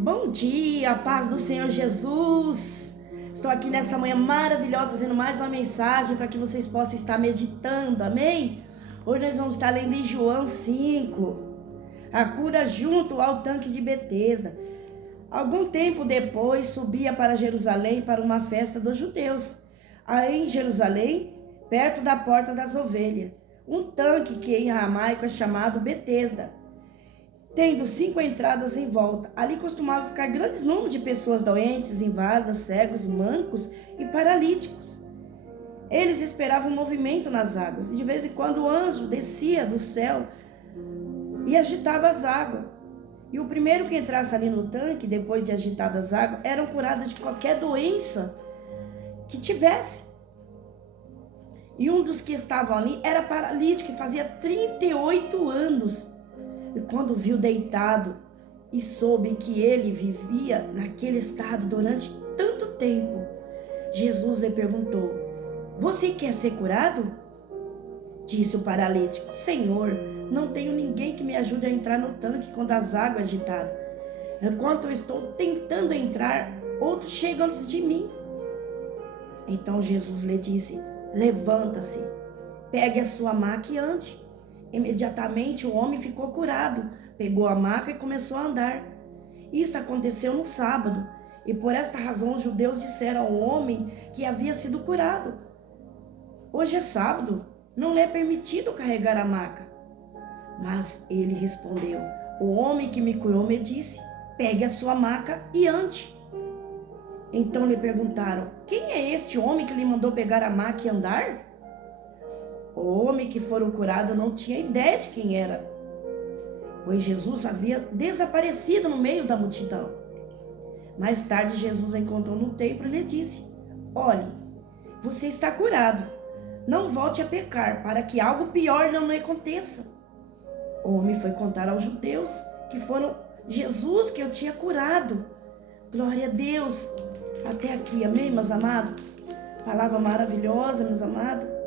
Bom dia, paz do Senhor Jesus. Estou aqui nessa manhã maravilhosa, trazendo mais uma mensagem para que vocês possam estar meditando, amém? Hoje nós vamos estar lendo em João 5, a cura junto ao tanque de Betesda. Algum tempo depois, subia para Jerusalém para uma festa dos judeus. Aí em Jerusalém, perto da porta das ovelhas, um tanque que em aramaico é chamado Betesda, tendo 5 entradas em volta. Ali costumava ficar grandes números de pessoas doentes, inválidas, cegos, mancos e paralíticos. Eles esperavam um movimento nas águas, e de vez em quando o anjo descia do céu e agitava as águas. E o primeiro que entrasse ali no tanque, depois de agitadas as águas, eram curados de qualquer doença que tivesse. E um dos que estavam ali era paralítico, que fazia 38 anos. E quando viu deitado e soube que ele vivia naquele estado durante tanto tempo, Jesus lhe perguntou: "Você quer ser curado?" Disse o paralítico: "Senhor, não tenho ninguém que me ajude a entrar no tanque quando as águas agitadas. Enquanto eu estou tentando entrar, outros chegam antes de mim." Então Jesus lhe disse: "Levanta-se, pegue a sua maca e ande." Imediatamente o homem ficou curado, pegou a maca e começou a andar. Isto aconteceu no sábado, e por esta razão os judeus disseram ao homem que havia sido curado: "Hoje é sábado, não lhe é permitido carregar a maca." Mas ele respondeu: "O homem que me curou me disse: pegue a sua maca e ande." Então lhe perguntaram: "Quem é este homem que lhe mandou pegar a maca e andar?" O homem que fora curado não tinha ideia de quem era, pois Jesus havia desaparecido no meio da multidão. Mais tarde Jesus o encontrou no templo e lhe disse: "Olhe, você está curado. Não volte a pecar, para que algo pior não lhe aconteça." O homem foi contar aos judeus que foram Jesus que eu tinha curado. Glória a Deus. Até aqui, amém, meus amados? Palavra maravilhosa, meus amados.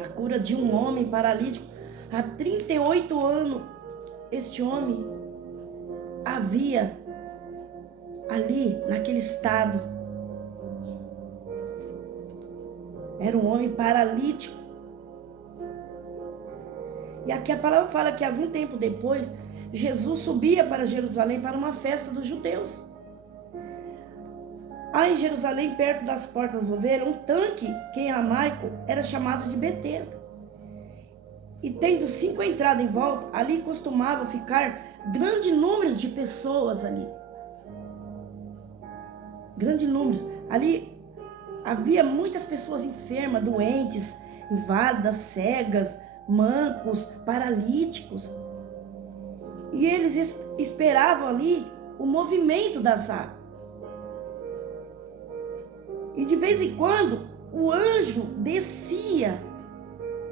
A cura de um homem paralítico. Há 38 anos, este homem havia ali, naquele estado. Era um homem paralítico. E aqui a palavra fala que algum tempo depois, Jesus subia para Jerusalém para uma festa dos judeus. Há em Jerusalém, perto das portas das ovelhas, um tanque que em aramaico era chamado de Betesda. E tendo 5 entradas em volta, ali costumava ficar grandes números de pessoas ali. Grandes números. Ali havia muitas pessoas enfermas, doentes, inválidas, cegas, mancos, paralíticos. E eles esperavam ali o movimento das águas. E de vez em quando, o anjo descia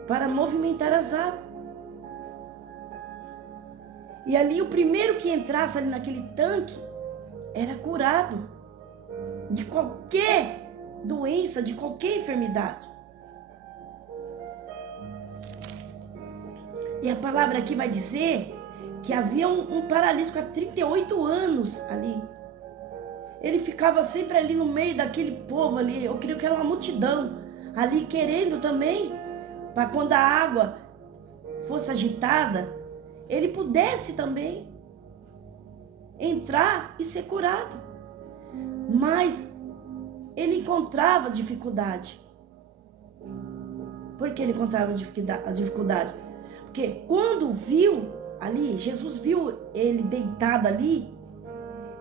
para movimentar as águas. E ali o primeiro que entrasse ali naquele tanque era curado de qualquer doença, de qualquer enfermidade. E a palavra aqui vai dizer que havia um paralítico há 38 anos ali. Ele ficava sempre ali no meio daquele povo ali. Eu creio que era uma multidão ali querendo também, para quando a água fosse agitada, ele pudesse também entrar e ser curado. Mas ele encontrava dificuldade. Por que ele encontrava dificuldade? Porque quando viu ali, Jesus viu ele deitado ali,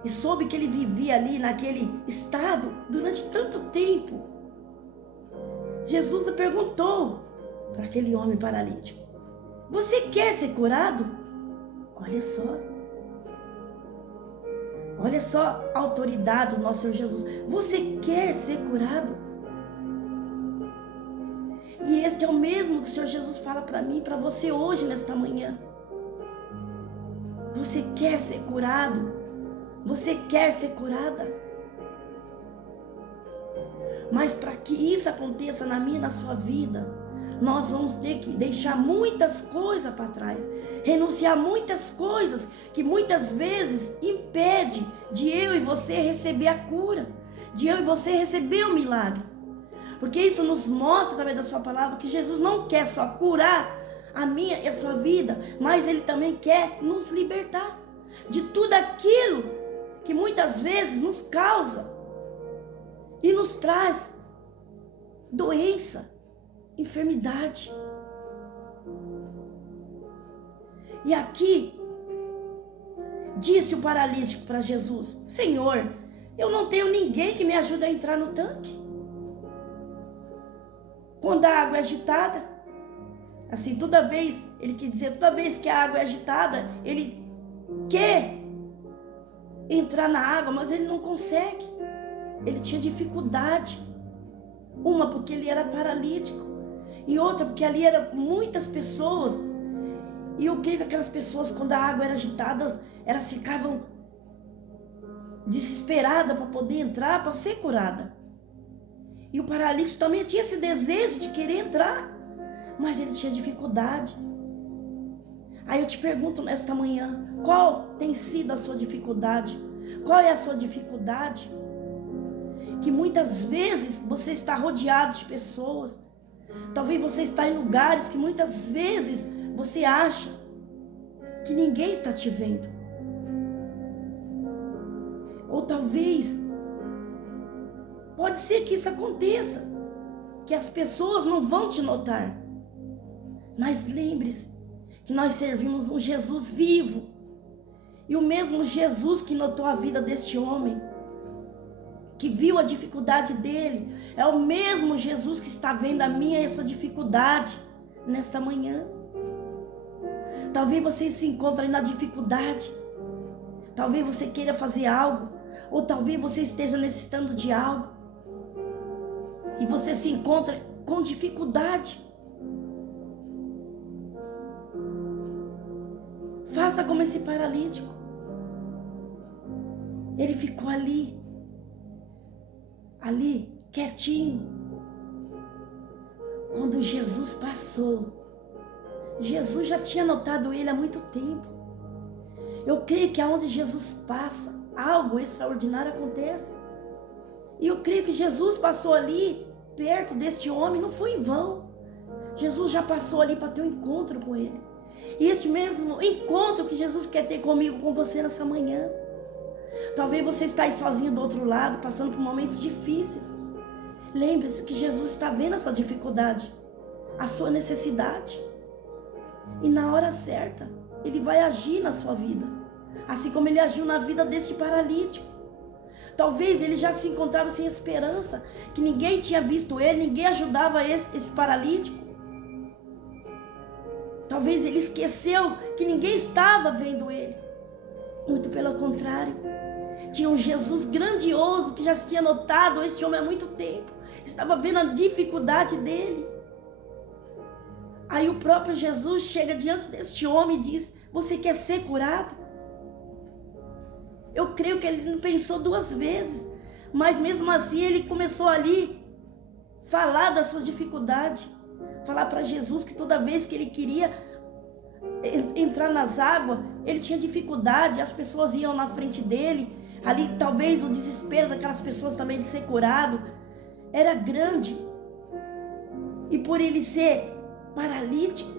e soube que ele vivia ali naquele estado durante tanto tempo. Jesus lhe perguntou para aquele homem paralítico: "Você quer ser curado?" Olha só. Olha só a autoridade do nosso Senhor Jesus. Você quer ser curado? E este é o mesmo que o Senhor Jesus fala para mim, para você hoje, nesta manhã. Você quer ser curado? Você quer ser curada? Mas para que isso aconteça na minha e na sua vida, nós vamos ter que deixar muitas coisas para trás, renunciar a muitas coisas que muitas vezes impede de eu e você receber a cura, de eu e você receber o milagre. Porque isso nos mostra, através da sua palavra, que Jesus não quer só curar a minha e a sua vida, mas Ele também quer nos libertar de tudo aquilo que muitas vezes nos causa e nos traz doença, enfermidade. E aqui disse o paralítico para Jesus: Senhor, eu não tenho ninguém que me ajude a entrar no tanque quando a água é agitada. Assim, toda vez, ele quis dizer, toda vez que a água é agitada, ele quer entrar na água, mas ele não consegue. Ele tinha dificuldade. Uma porque ele era paralítico, e outra porque ali eram muitas pessoas. E eu creio que aquelas pessoas, quando a água era agitada, elas ficavam desesperadas para poder entrar, para ser curada. E o paralítico também tinha esse desejo de querer entrar, mas ele tinha dificuldade. Aí eu te pergunto nesta manhã, qual tem sido a sua dificuldade? Qual é a sua dificuldade? Que muitas vezes você está rodeado de pessoas. Talvez você está em lugares que muitas vezes você acha que ninguém está te vendo. Ou talvez, pode ser que isso aconteça, que as pessoas não vão te notar. Mas lembre-se que nós servimos um Jesus vivo. E o mesmo Jesus que notou a vida deste homem, que viu a dificuldade dele, é o mesmo Jesus que está vendo a minha e a sua dificuldade nesta manhã. Talvez você se encontre na dificuldade, talvez você queira fazer algo, ou talvez você esteja necessitando de algo, e você se encontra com dificuldade. Faça como esse paralítico. Ele ficou ali, quietinho. Quando Jesus passou, Jesus já tinha notado ele há muito tempo. Eu creio que aonde Jesus passa, algo extraordinário acontece. E eu creio que Jesus passou ali, perto deste homem, não foi em vão. Jesus já passou ali para ter um encontro com ele. E esse mesmo encontro que Jesus quer ter comigo, com você nessa manhã. Talvez você está aí sozinho do outro lado, passando por momentos difíceis. Lembre-se que Jesus está vendo a sua dificuldade, a sua necessidade. E na hora certa, Ele vai agir na sua vida. Assim como Ele agiu na vida desse paralítico. Talvez ele já se encontrava sem esperança, que ninguém tinha visto ele, ninguém ajudava esse paralítico. Talvez ele esqueceu que ninguém estava vendo ele. Muito pelo contrário, tinha um Jesus grandioso que já se tinha notado este homem há muito tempo. Estava vendo a dificuldade dele. Aí o próprio Jesus chega diante deste homem e diz: você quer ser curado? Eu creio que ele não pensou duas vezes, mas mesmo assim ele começou ali falar da sua dificuldade, falar para Jesus que toda vez que ele queria entrar nas águas, ele tinha dificuldade, as pessoas iam na frente dele, ali talvez o desespero daquelas pessoas também de ser curado era grande, e por ele ser paralítico,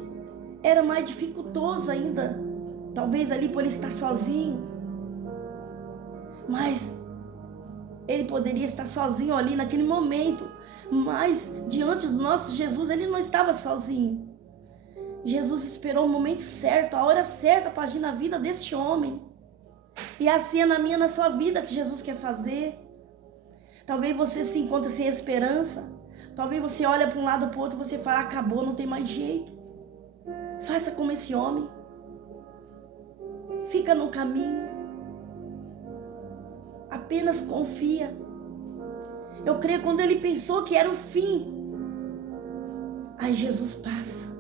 era mais dificultoso ainda, talvez ali por ele estar sozinho. Mas ele poderia estar sozinho ali naquele momento. Mas diante do nosso Jesus, ele não estava sozinho. Jesus esperou o momento certo, a hora certa para agir na vida deste homem. E assim é na minha, na sua vida que Jesus quer fazer. Talvez você se encontre sem esperança. Talvez você olhe para um lado para o outro e você fala: acabou, não tem mais jeito. Faça como esse homem. Fica no caminho. Apenas confia. Eu creio quando ele pensou que era o fim. Aí Jesus passa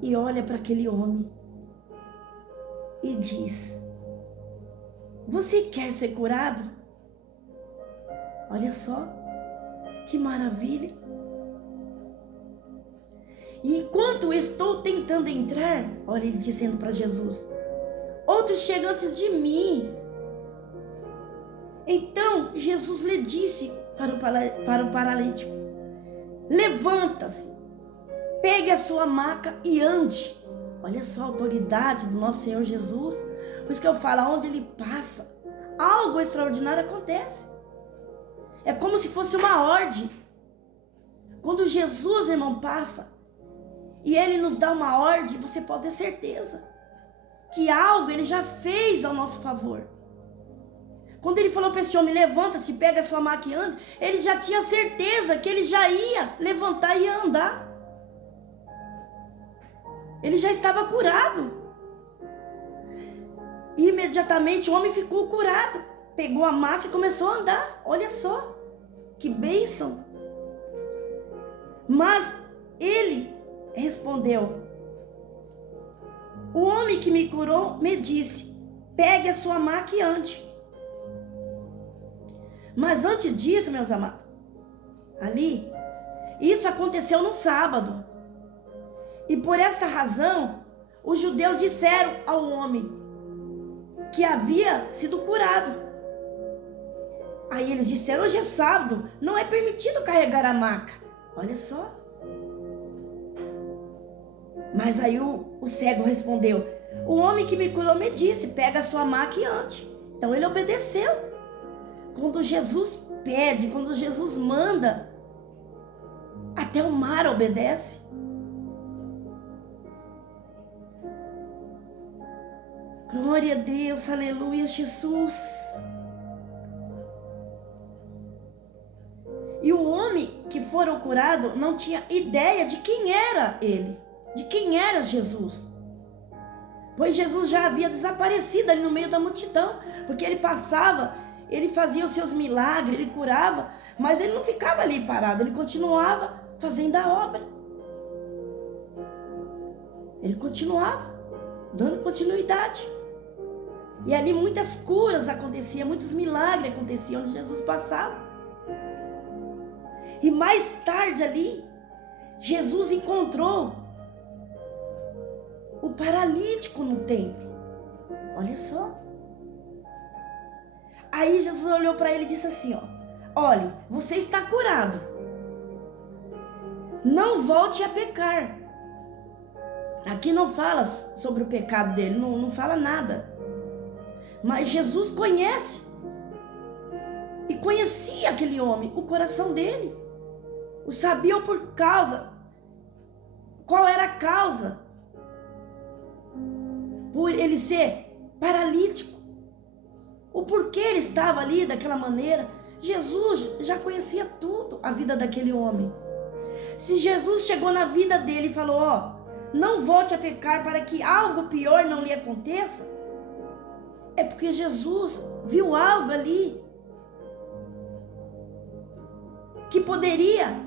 e olha para aquele homem e diz: você quer ser curado? Olha só, que maravilha. E enquanto estou tentando entrar, olha ele dizendo para Jesus, outro chega antes de mim. Então Jesus lhe disse para o paralítico, levanta-se, pegue a sua maca e ande. Olha só a autoridade do nosso Senhor Jesus. Por isso que eu falo, aonde ele passa, algo extraordinário acontece. É como se fosse uma ordem. Quando Jesus, irmão, passa e ele nos dá uma ordem, você pode ter certeza que algo ele já fez ao nosso favor. Quando ele falou para esse homem, levanta-se, pega a sua maca e ande, ele já tinha certeza que ele já ia levantar e ia andar. Ele já estava curado. E imediatamente o homem ficou curado. Pegou a maca e começou a andar. Olha só, que bênção. Mas ele respondeu, o homem que me curou me disse, pegue a sua maca e ande. Mas antes disso, meus amados, ali, isso aconteceu no sábado. E por essa razão, os judeus disseram ao homem que havia sido curado. Aí eles disseram, hoje é sábado, não é permitido carregar a maca. Olha só. Mas aí o cego respondeu, o homem que me curou me disse, pega a sua maca e ande. Então ele obedeceu. Quando Jesus pede, quando Jesus manda, até o mar obedece. Glória a Deus, aleluia, Jesus. E o homem que fora curado não tinha ideia de quem era ele, de quem era Jesus. Pois Jesus já havia desaparecido ali no meio da multidão, porque ele passava, ele fazia os seus milagres, ele curava, mas ele não ficava ali parado, ele continuava fazendo a obra. Ele continuava dando continuidade. E ali muitas curas aconteciam, muitos milagres aconteciam onde Jesus passava. E mais tarde ali, Jesus encontrou o paralítico no templo. Olha só. Aí Jesus olhou para ele e disse assim, ó, olhe, você está curado. Não volte a pecar. Aqui não fala sobre o pecado dele, não fala nada. Mas Jesus conhece. E conhecia aquele homem, o coração dele. O sabia por causa. Qual era a causa? Por ele ser paralítico. O porquê ele estava ali daquela maneira. Jesus já conhecia tudo, a vida daquele homem. Se Jesus chegou na vida dele e falou, ó, não volte a pecar para que algo pior não lhe aconteça, é porque Jesus viu algo ali que poderia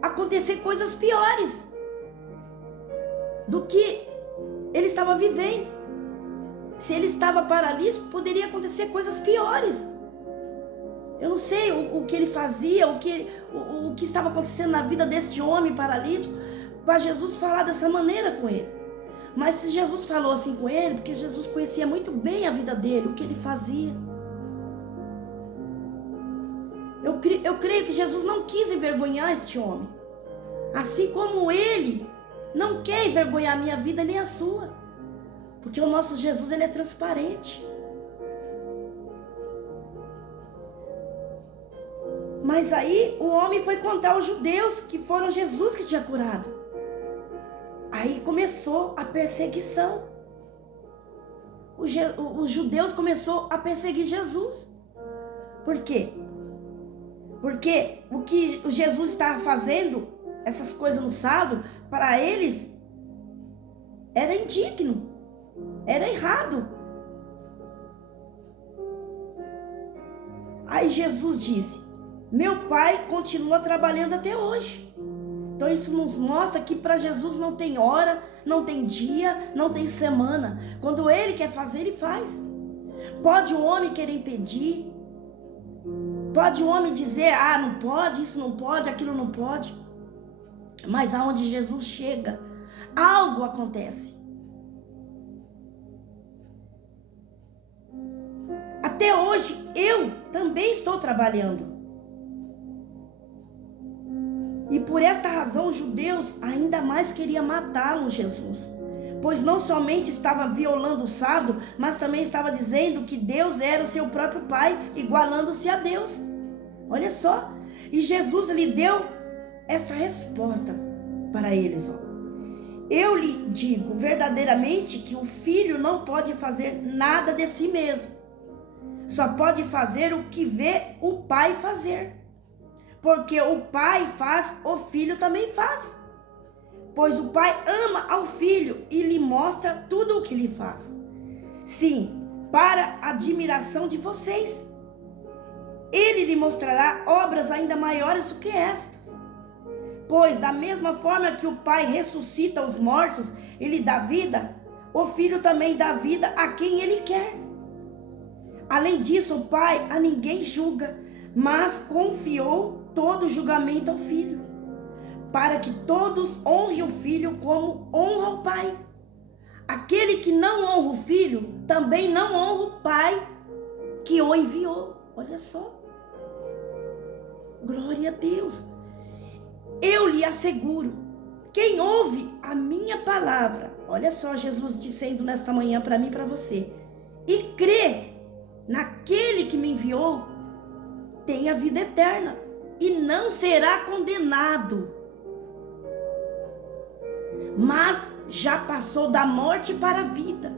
acontecer coisas piores do que ele estava vivendo. Se ele estava paralítico, poderia acontecer coisas piores. Eu não sei o que ele fazia, o que estava acontecendo na vida deste homem paralítico, para Jesus falar dessa maneira com ele. Mas se Jesus falou assim com ele, porque Jesus conhecia muito bem a vida dele, o que ele fazia. Eu creio que Jesus não quis envergonhar este homem. Assim como ele não quer envergonhar a minha vida nem a sua. Porque o nosso Jesus, ele é transparente. Mas aí o homem foi contar aos judeus que foram Jesus que tinha curado. Aí começou a perseguição. Os judeus começaram a perseguir Jesus. Por quê? Porque o que Jesus estava fazendo, essas coisas no sábado, para eles era indigno, era errado. Aí Jesus disse, meu Pai continua trabalhando até hoje. Então isso nos mostra que para Jesus não tem hora, não tem dia, não tem semana. Quando Ele quer fazer, Ele faz. Pode um homem querer impedir, pode um homem dizer, não pode, isso não pode, aquilo não pode. Mas aonde Jesus chega, algo acontece. Até hoje eu também estou trabalhando. E por esta razão os judeus ainda mais queriam matá-lo, Jesus. Pois não somente estava violando o sábado, mas também estava dizendo que Deus era o seu próprio Pai, igualando-se a Deus. Olha só. E Jesus lhe deu essa resposta para eles. Eu lhe digo verdadeiramente que o filho não pode fazer nada de si mesmo. Só pode fazer o que vê o Pai fazer. Porque o Pai faz, o Filho também faz. Pois o Pai ama ao Filho e lhe mostra tudo o que lhe faz. Sim, para a admiração de vocês. Ele lhe mostrará obras ainda maiores do que estas. Pois da mesma forma que o Pai ressuscita os mortos e lhe dá vida, o Filho também dá vida a quem ele quer. Além disso, o Pai a ninguém julga, mas confiou todo o julgamento ao Filho, para que todos honrem o Filho como honra o Pai. Aquele que não honra o Filho, também não honra o Pai que o enviou. Olha só. Glória a Deus. Eu lhe asseguro, quem ouve a minha palavra, olha só Jesus dizendo nesta manhã para mim e para você, e crê naquele que me enviou, tem a vida eterna e não será condenado, mas já passou da morte para a vida.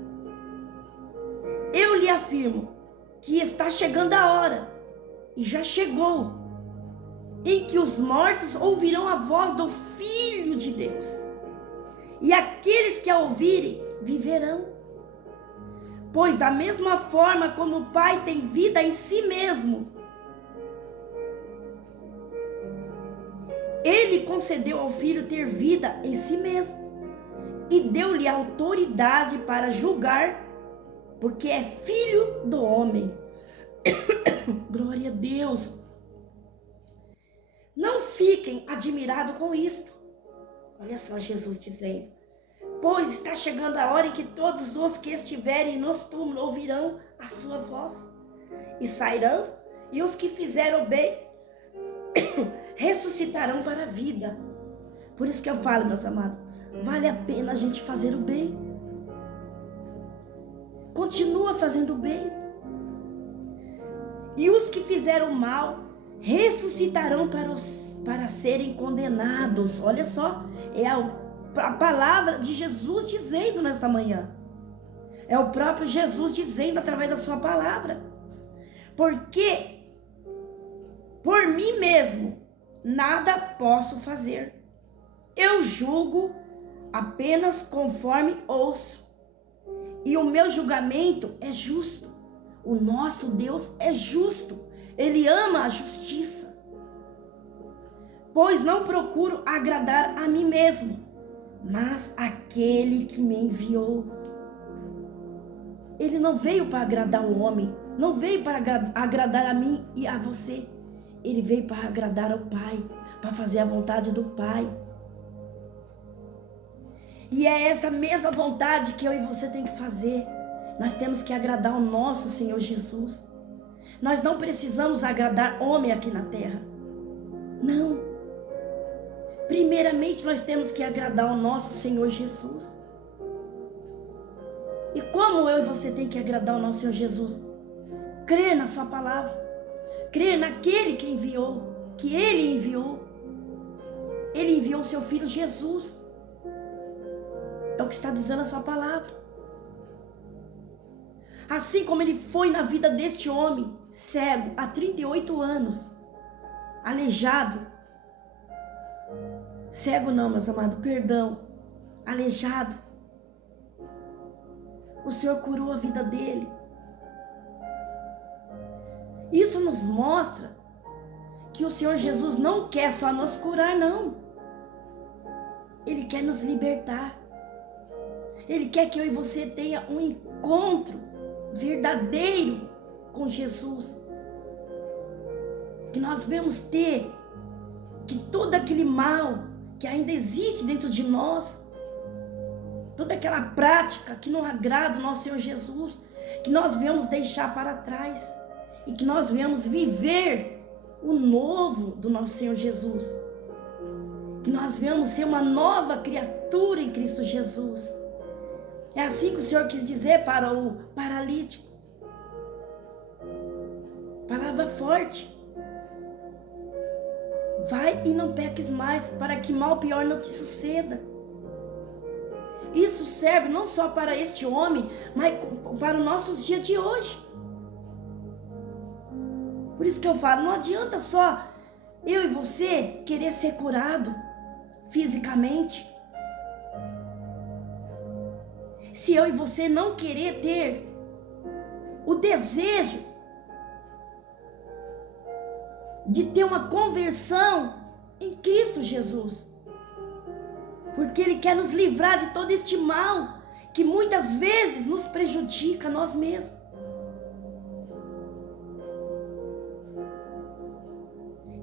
Eu lhe afirmo que está chegando a hora, e já chegou, em que os mortos ouvirão a voz do Filho de Deus, e aqueles que a ouvirem viverão. Pois da mesma forma como o Pai tem vida em si mesmo, Ele concedeu ao Filho ter vida em si mesmo, e deu-lhe autoridade para julgar, porque é filho do homem. Glória a Deus. Não fiquem admirados com isto. Olha só Jesus dizendo, pois está chegando a hora em que todos os que estiverem nos túmulos ouvirão a sua voz e sairão, e os que fizeram bem ressuscitarão para a vida. Por isso que eu falo, meus amados, vale a pena a gente fazer o bem. Continua fazendo o bem. E os que fizeram mal ressuscitarão para serem condenados. Olha só, é a palavra de Jesus dizendo nesta manhã. É o próprio Jesus dizendo através da sua palavra. Porque por mim mesmo nada posso fazer. Eu julgo apenas conforme ouço. E o meu julgamento é justo. O nosso Deus é justo. Ele ama a justiça. Pois não procuro agradar a mim mesmo, mas aquele que me enviou. Ele não veio para agradar o homem, não veio para agradar a mim e a você. Ele veio para agradar ao Pai, para fazer a vontade do Pai. E é essa mesma vontade que eu e você tem que fazer. Nós temos que agradar o nosso Senhor Jesus. Nós não precisamos agradar homem aqui na terra. Não. Primeiramente nós temos que agradar o nosso Senhor Jesus. E como eu e você tem que agradar o nosso Senhor Jesus? Crer na sua palavra. Crer naquele que enviou, que Ele enviou. Ele enviou o seu Filho Jesus. É o que está dizendo a sua palavra. Assim como Ele foi na vida deste homem, cego, há 38 anos, aleijado. Cego não, meus amados, perdão. Aleijado. O Senhor curou a vida dele. Isso nos mostra que o Senhor Jesus não quer só nos curar, não. Ele quer nos libertar. Ele quer que eu e você tenha um encontro verdadeiro com Jesus. Que nós vamos ter, que todo aquele mal que ainda existe dentro de nós, toda aquela prática que não agrada o nosso Senhor Jesus, que nós venhamos deixar para trás e que nós venhamos viver o novo do nosso Senhor Jesus, que nós venhamos ser uma nova criatura em Cristo Jesus. É assim que o Senhor quis dizer para o paralítico. Palavra forte. Vai e não peques mais, para que mal pior não te suceda. Isso serve não só para este homem, mas para os nossos dias de hoje. Por isso que eu falo, não adianta só eu e você querer ser curado fisicamente. Se eu e você não querer ter o desejo de ter uma conversão em Cristo Jesus, porque Ele quer nos livrar de todo este mal que muitas vezes nos prejudica a nós mesmos.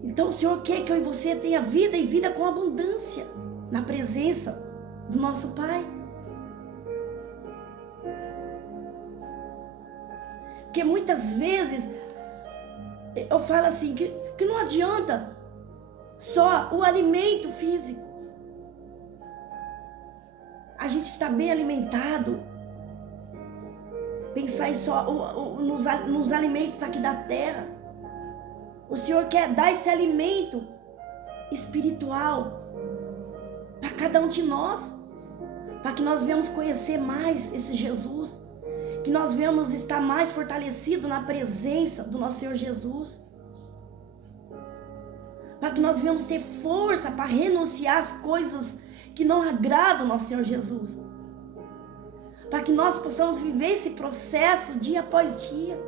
Então o Senhor quer que eu e você tenha vida e vida com abundância na presença do nosso Pai. Porque muitas vezes eu falo assim, que não adianta só o alimento físico. A gente está bem alimentado. Pensar em só nos alimentos aqui da terra. O Senhor quer dar esse alimento espiritual para cada um de nós, para que nós venhamos conhecer mais esse Jesus, que nós venhamos estar mais fortalecidos na presença do nosso Senhor Jesus, para que nós venhamos ter força para renunciar às coisas que não agradam ao nosso Senhor Jesus, para que nós possamos viver esse processo dia após dia.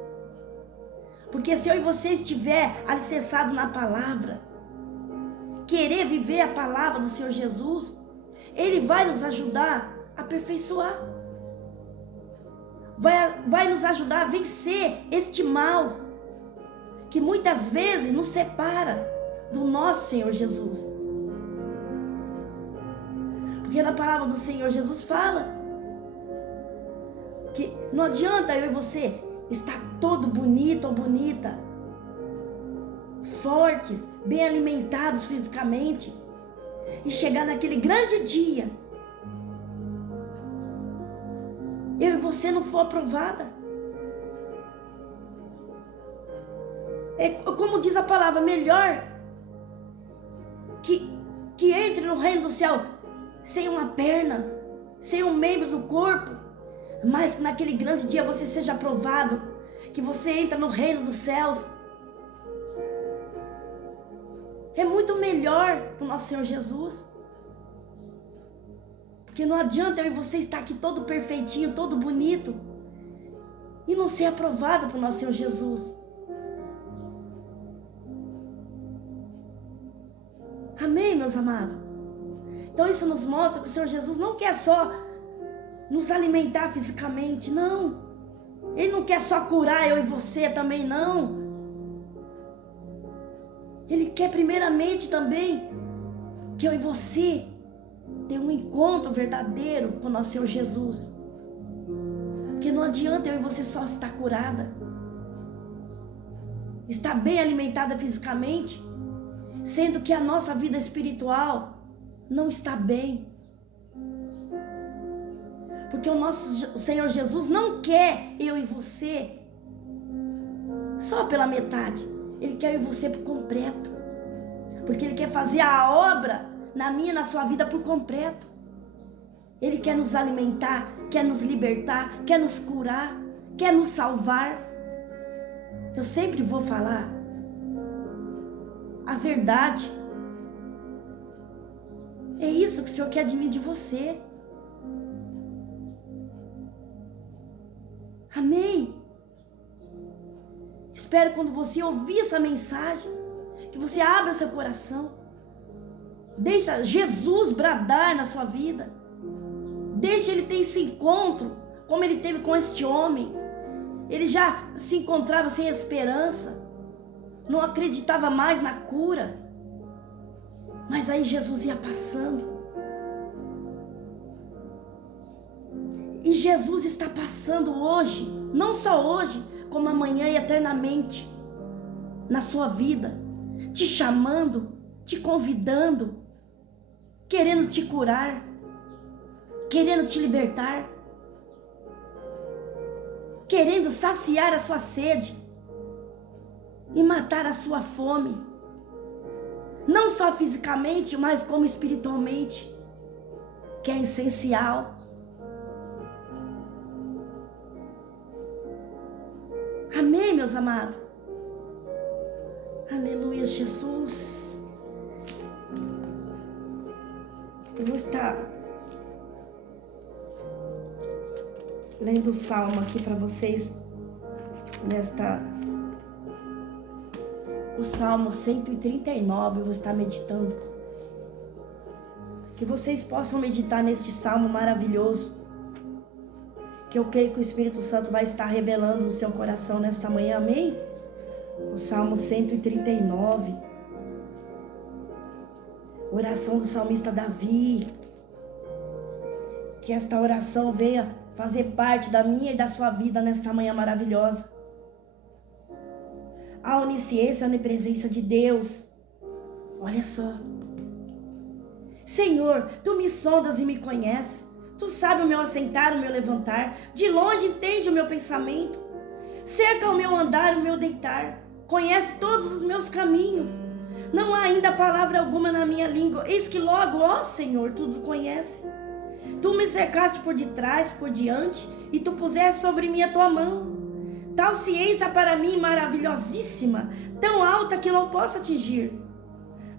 Porque se eu e você estiver alicerçado na palavra, querer viver a palavra do Senhor Jesus, Ele vai nos ajudar a aperfeiçoar. Vai nos ajudar a vencer este mal que muitas vezes nos separa do nosso Senhor Jesus. Porque na palavra do Senhor Jesus fala que não adianta eu e você estar todo bonito ou bonita, fortes, bem alimentados fisicamente, e chegar naquele grande dia, eu e você não for aprovada. É como diz a palavra, melhor que entre no reino do céu sem uma perna, sem um membro do corpo, mas que naquele grande dia você seja aprovado, que você entra no reino dos céus. É muito melhor para o nosso Senhor Jesus. Porque não adianta eu e você estar aqui todo perfeitinho, todo bonito, e não ser aprovado para o nosso Senhor Jesus. Amém, meus amados? Então isso nos mostra que o Senhor Jesus não quer só nos alimentar fisicamente, não. Ele não quer só curar eu e você também, não. Ele quer primeiramente também que eu e você tenham um encontro verdadeiro com o nosso Senhor Jesus. Porque não adianta eu e você só estar curada, estar bem alimentada fisicamente, sendo que a nossa vida espiritual não está bem. Porque o nosso Senhor Jesus não quer eu e você só pela metade. Ele quer eu e você por completo. Porque Ele quer fazer a obra na minha e na sua vida por completo. Ele quer nos alimentar, quer nos libertar, quer nos curar, quer nos salvar. Eu sempre vou falar a verdade. É isso que o Senhor quer de mim e de você. Amém? Espero quando você ouvir essa mensagem, que você abra seu coração. Deixa Jesus bradar na sua vida. Deixa Ele ter esse encontro, como Ele teve com este homem. Ele já se encontrava sem esperança, não acreditava mais na cura. Mas aí Jesus ia passando. E Jesus está passando hoje, não só hoje, como amanhã e eternamente, na sua vida, te chamando, te convidando, querendo te curar, querendo te libertar, querendo saciar a sua sede e matar a sua fome, não só fisicamente, mas como espiritualmente, que é essencial. Amém, meus amados? Aleluia, Jesus. Eu vou estar lendo o salmo aqui para vocês, o salmo 139, eu vou estar meditando. Que vocês possam meditar neste salmo maravilhoso, que eu creio que o Espírito Santo vai estar revelando no seu coração nesta manhã, amém? O Salmo 139, oração do salmista Davi. Que esta oração venha fazer parte da minha e da sua vida nesta manhã maravilhosa. A onisciência, a onipresença de Deus. Olha só. Senhor, Tu me sondas e me conheces. Tu sabes o meu assentar, o meu levantar. De longe entende o meu pensamento. Cerca o meu andar, o meu deitar. Conhece todos os meus caminhos. Não há ainda palavra alguma na minha língua. Eis que logo, ó Senhor, tudo conhece. Tu me cercaste por detrás, por diante, e Tu puseste sobre mim a Tua mão. Tal ciência para mim maravilhosíssima, tão alta que não posso atingir.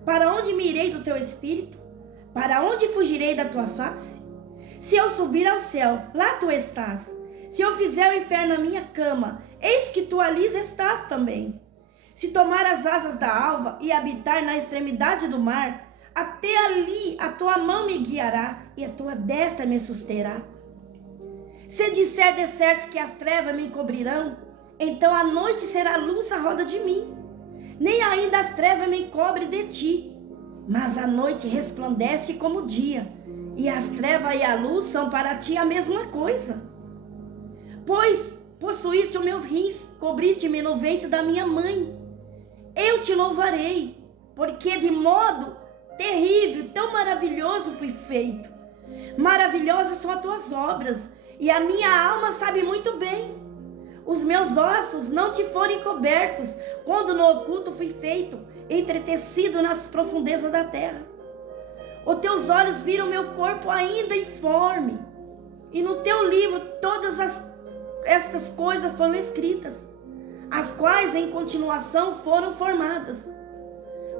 Para onde me irei do Teu Espírito? Para onde fugirei da Tua face? Se eu subir ao céu, lá Tu estás. Se eu fizer o inferno a minha cama, eis que Tu ali estás também. Se tomar as asas da alva e habitar na extremidade do mar, até ali a Tua mão me guiará e a Tua destra me susterá. Se disser de certo que as trevas me encobrirão, então a noite será luz à roda de mim. Nem ainda as trevas me encobrem de Ti, mas a noite resplandece como o dia, e as trevas e a luz são para Ti a mesma coisa. Pois possuíste os meus rins, cobriste-me no ventre da minha mãe. Eu Te louvarei, porque de modo terrível, tão maravilhoso fui feito. Maravilhosas são as Tuas obras, e a minha alma sabe muito bem. Os meus ossos não Te foram cobertos, quando no oculto fui feito, entretecido nas profundezas da terra. Os Teus olhos viram meu corpo ainda informe, e no Teu livro todas estas coisas foram escritas, as quais em continuação foram formadas,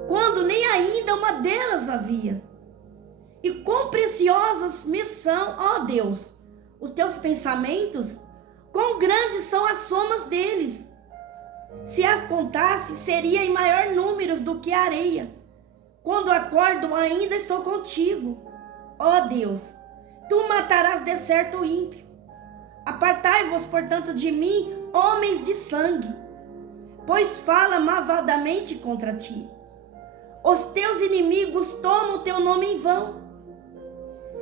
quando nem ainda uma delas havia. E quão preciosas me são, ó Deus, os Teus pensamentos, quão grandes são as somas deles. Se as contasse, seria em maior números do que a areia. Quando acordo, ainda estou contigo. Ó Deus, Tu matarás de certo o ímpio. Apartai-vos, portanto, de mim, homens de sangue, pois fala malvadamente contra Ti. Os Teus inimigos tomam o Teu nome em vão.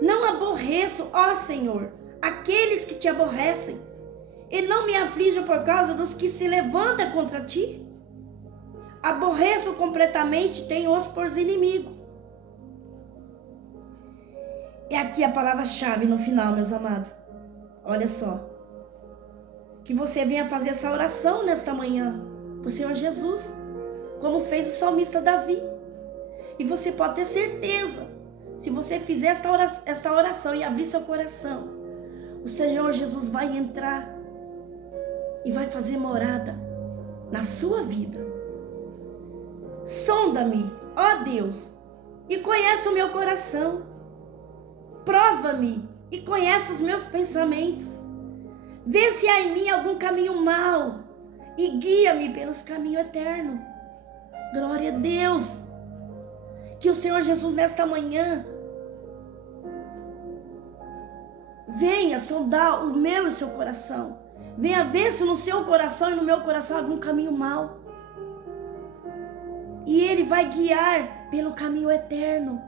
Não aborreço, ó Senhor, aqueles que Te aborrecem, e não me aflijo por causa dos que se levantam contra Ti. Aborreço completamente, tenho-os por inimigo. É aqui a palavra-chave no final, meus amados. Olha só. Que você venha fazer essa oração nesta manhã para o Senhor Jesus, como fez o salmista Davi. E você pode ter certeza, se você fizer esta oração e abrir seu coração, o Senhor Jesus vai entrar e vai fazer morada na sua vida. Sonda-me, ó Deus, e conhece o meu coração. Prova-me e conhece os meus pensamentos. Vê se há em mim algum caminho mau e guia-me pelos caminhos eternos. Glória a Deus. Que o Senhor Jesus nesta manhã venha sondar o meu e o seu coração. Venha ver se no seu coração e no meu coração há algum caminho mau. E Ele vai guiar pelo caminho eterno.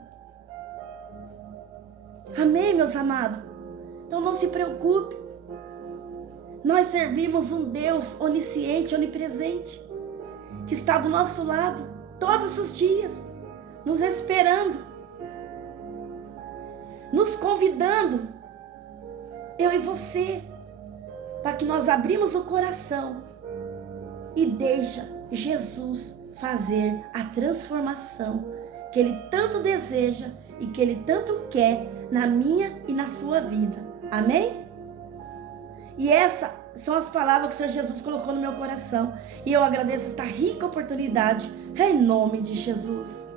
Amém, meus amados? Então não se preocupe. Nós servimos um Deus onisciente, onipresente, que está do nosso lado todos os dias, nos esperando, nos convidando, eu e você, para que nós abrimos o coração e deixa Jesus fazer a transformação que Ele tanto deseja e que Ele tanto quer na minha e na sua vida. Amém? E essas são as palavras que o Senhor Jesus colocou no meu coração. E eu agradeço esta rica oportunidade em nome de Jesus.